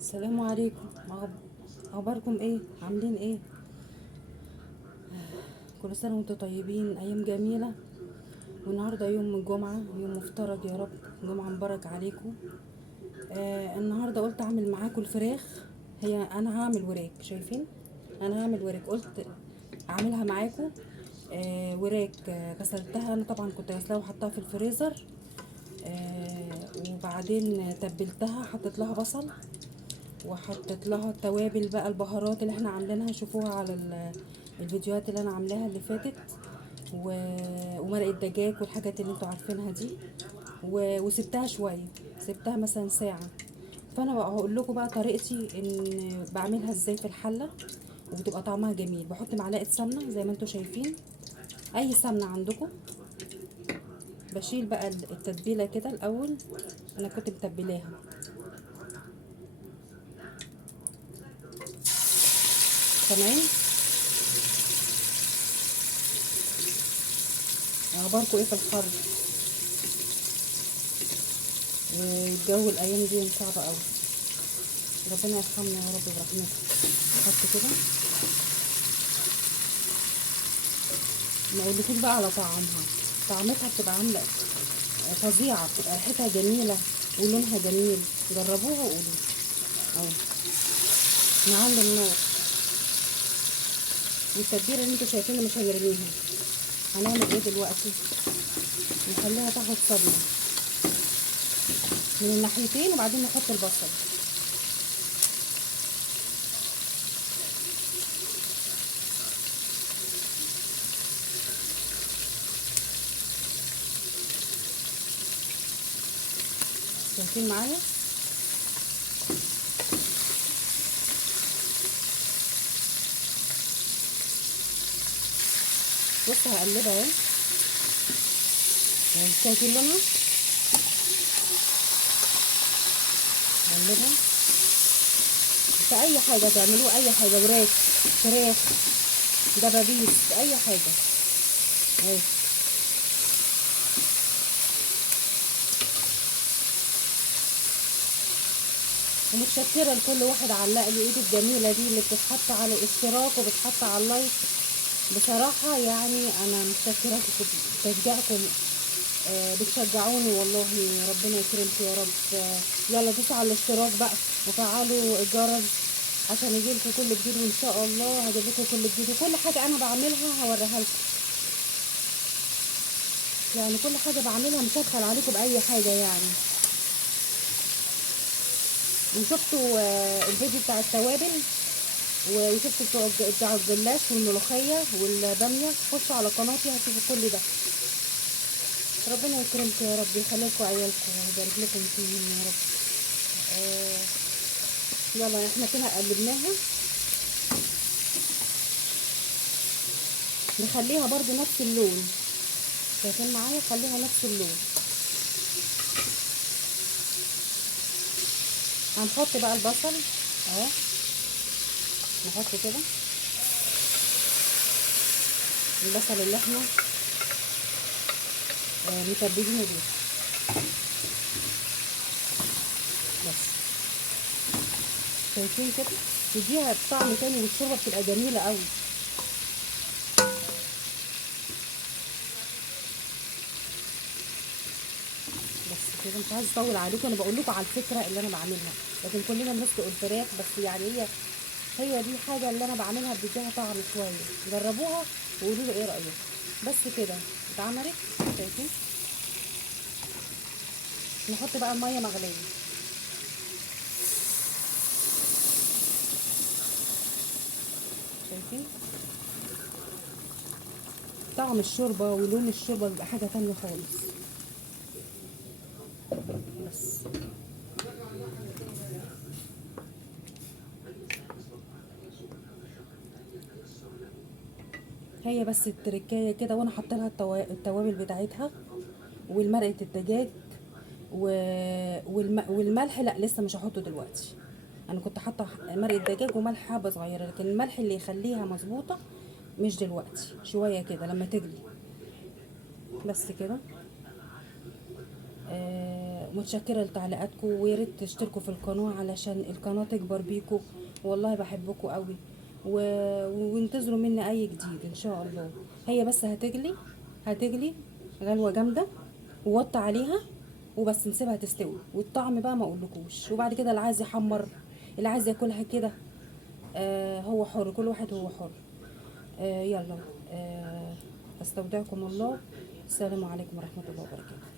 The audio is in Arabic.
السلام عليكم. اخباركم ايه؟ عاملين ايه؟ كل سنه وانتم طيبين، ايام جميله. والنهارده يوم الجمعه، يوم مفترج، يا رب جمعه مبارك عليكم. النهارده قلت اعمل معاكم الفراخ. انا هعمل وراك، شايفين؟ انا هعمل وراك، قلت اعملها معاكم. وراك، غسلتها انا طبعا، كنت غسلاها وحطها في الفريزر. وبعدين تبلتها، حطيت لها بصل، وحطيت لها التوابل بقى، البهارات اللي احنا عاملينها، شوفوها على الفيديوهات اللي انا عاملاها اللي فاتت. ومرق الدجاج والحاجات اللي انتوا عارفينها دي. وسبتها شويه، سبتها مثلا ساعه. فانا بقى هقول لكم بقى طريقتي ان بعملها ازاي في الحله، وبتبقى طعمها جميل. بحط معلقه سمنه زي ما انتوا شايفين، اي سمنه عندكم. بشيل بقى التتبيله كده الاول، انا كنت متبلاها. سامعين؟ اخباركم ايه في الحر؟ الجو الايام دي صعبه قوي. ربنا يرحمنا يا رب برحمته. حط كده، ما اقولكوش بقى على طعمها. طعمتها بتبقى عامله فظيعه، بتبقى ريحتها جميله ولونها جميل. جربوها وقولوا. اهو، نعلي النار. والتتبيله اللي انتوا شايفينها مش هنرميها. هنعمل ايه دلوقتي؟ نخليها تاخد صدمه من الناحيتين، وبعدين نحط البصل. شايفين معايا؟ بص هقلبها اهي. شايفين لونها؟ هقلبها. في اي حاجه تعملوه، اي حاجه، وراك، فراخ، دبابيس، اي حاجه اهي. ومتشكره لكل واحد علق لي ايده الجميله دي اللي بتتحط على الاشتراك وبتحط على اللايك. بصراحه يعني انا متشكره لكم تشجيعكم. بتشجعوني والله. ربنا يكرمكم يا رب. يلا دوسوا على الاشتراك بقى، وفعلوا الجرس عشان يجيلكم كل جديد. وان شاء الله هجيب لكم كل جديد، وكل حاجه انا بعملها هوريها لكم. يعني كل حاجه بعملها مش هدخل عليكم باي حاجه يعني. وشفتوا الفيديو بتاع التوابل، وشفتوا بتاع الجلاش والملوخيه والباميه. خشوا على قناتي هتشوفوا كل ده. ربنا يكرمكم يا رب، يخليكم عيالكم ويبارك لكم فيهم يا رب. آه يلا احنا كده قلبناها. نخليها برضو نفس اللون. شايفين معايا؟ خليها نفس اللون. هنحط بقى البصل اهو. نحط كده البصل اللي احنا متبلينه بيه. بس شايفين كده؟ تديها طعم تاني، والشوربه بتبقى جميله قوي. بس كده، مش عايزه اطول عليكم. انا بقول لكم على الفكره اللي انا بعملها، لكن كلنا بنسلق الفراخ بس. يعني هي دي حاجه اللي انا بعملها بتديها طعم شويه. جربوها وقولوا لي ايه رايكم. بس كده اتعملت. شايفين؟ نحط بقى الميه مغليه. شايفين طعم الشوربه ولون الشوربه بيبقى حاجه تانية خالص. بس هي بس التركايه كده. وانا حاطه لها التوابل بتاعتها والمرقه الدجاج والملح. لا لسه مش هحطه دلوقتي. انا كنت حاطه مرقه دجاج وملح حبه صغيره، لكن الملح اللي يخليها مظبوطه مش دلوقتي، شويه كده لما تغلي. بس كده. متشكره لتعليقاتكم، ويا ريت تشتركوا في القناه علشان القناه تكبر بيكم. والله بحبكم قوي، وانتظروا مني اي جديد ان شاء الله. هي بس هتغلي غلوه جامده، ووطي عليها وبس، نسيبها تستوي. والطعم بقى ما اقولكوش. وبعد كده اللي عايز يحمر، اللي عايز ياكلها كده، هو حر، كل واحد هو حر. يلا، استودعكم الله. السلام عليكم ورحمه الله وبركاته.